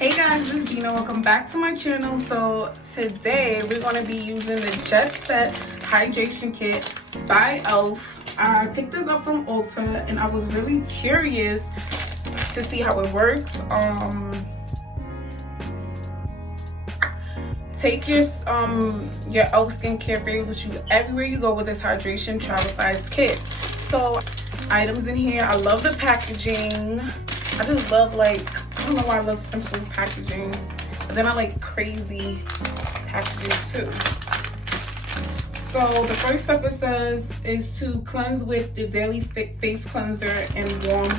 Hey guys, this is Gina. Welcome back to my channel. So today we're going to be using the Jet Set Hydration Kit by E.L.F. I picked this up from Ulta and I was really curious to see how it works. Take your E.L.F skincare favorites with you everywhere you go with this hydration travel size kit. So items in here. I love the packaging. I just love, like, I don't know why I love simple packaging, but then I like crazy packaging too. So the first step it says is to cleanse with the daily face cleanser and warm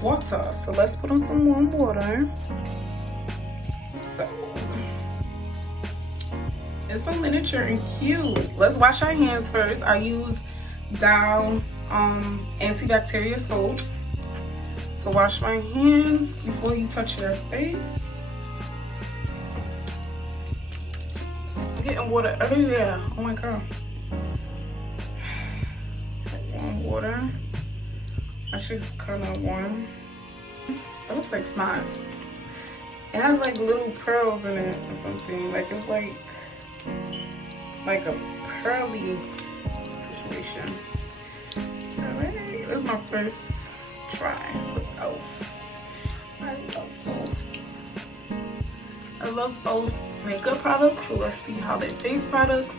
water. So let's put on some warm water. So it's so miniature and cute. Let's wash our hands first. I use Dow antibacterial soap. So wash my hands before you touch your face. I'm getting water everywhere. Oh my god. Warm water. Actually, it's kind of warm. It looks like snot. It has like little pearls in it or something. Like it's like a pearly situation. Alright, this is my first try with E.L.F. I love E.L.F. I love E.L.F makeup products, so let's see how their face products.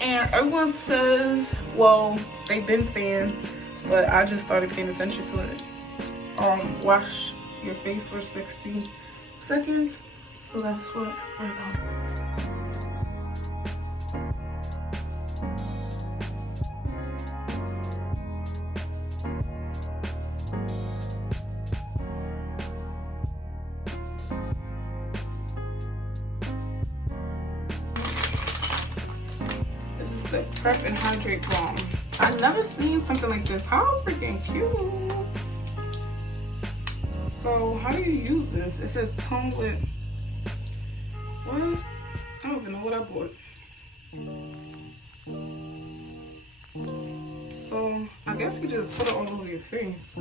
And everyone says, well, they've been saying, but I just started paying attention to it. Wash your face for 60 seconds. So that's what we're doing. The Prep and Hydrate Balm. I've never seen something like this. How freaking cute. So how do you use this? It says tone with what? I don't even know what I bought. So I guess you just put it all over your face.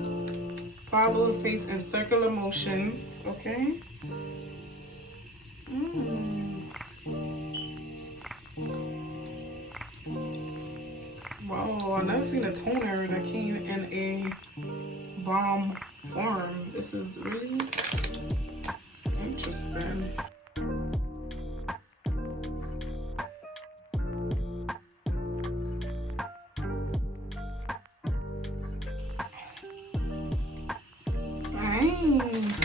Apply over your face in circular motions. Okay. Wow, I've never seen a toner that came in a balm form. This is really interesting. Nice.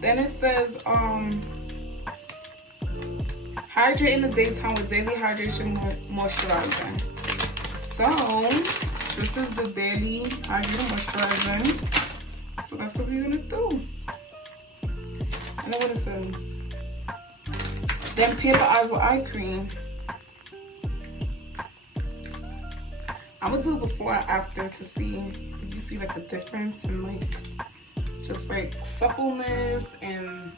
Then it says, hydrate in the daytime with daily hydration moisturizer. So this is the daily hydration moisturizer. So that's what we're gonna do. I know what it says. Then peel the eyes with eye cream. I'm gonna do it before and after to see if you see like a difference in like just like suppleness and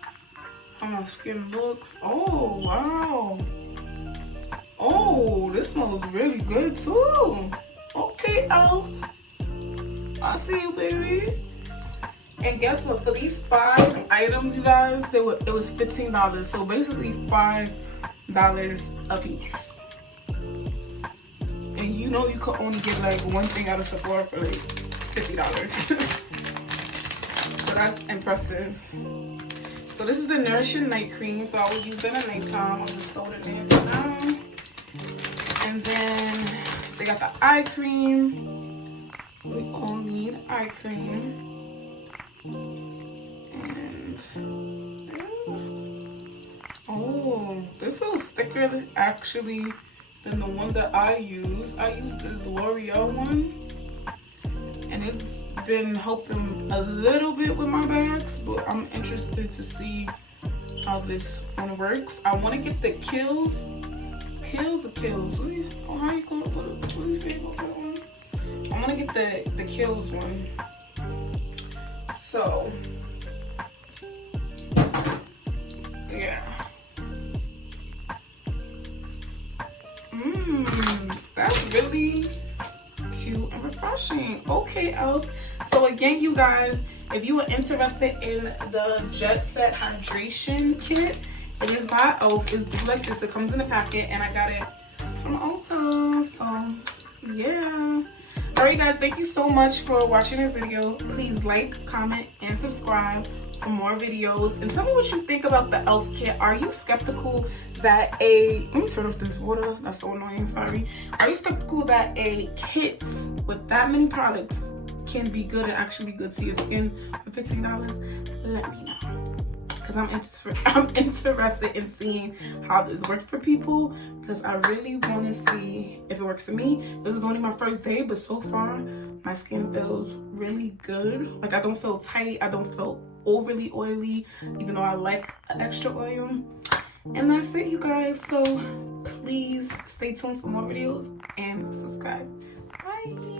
how my skin looks. Oh wow. Oh, this smells really good too. Okay, E.L.F. I see you, baby. And guess what? For these 5 items, you guys, it was $15. So basically $5 a piece. And you know you could only get like one thing out of Sephora for like $50. So that's impressive. So this is the Nourishing Night Cream. So I will use it at nighttime. I'll just throw it in there for now. And then they got the eye cream. We all need eye cream. And oh, this feels thicker actually than the one that I use. I use this L'Oreal one, and it's been helping a little bit with my bags, but I'm interested to see how this one works. I want to get the Kills. Oh, how you call it? What do you say about that one? I'm gonna get the Kills one. So yeah. That's really cute and refreshing. Okay, E.L.F. So again, you guys, If you are interested in the Jet Set Hydration Kit, it is by E.L.F. It's like this. It comes in a packet, and I got it from Ulta. So, yeah. Alright, guys. Thank you so much for watching this video. Please like, comment, and subscribe for more videos. And tell me what you think about the E.L.F. kit. Are you skeptical that let me turn off this water. That's so annoying. Sorry. Are you skeptical that a kit with that many products can be good and actually be good to your skin for $15? Let me know, because I'm interested in seeing how this works for people, because I really want to see if it works for me. This is only my first day, but so far my skin feels really good. Like, I don't feel tight, I don't feel overly oily, even though I like extra oil. And that's it, you guys. So please stay tuned for more videos and subscribe. Bye.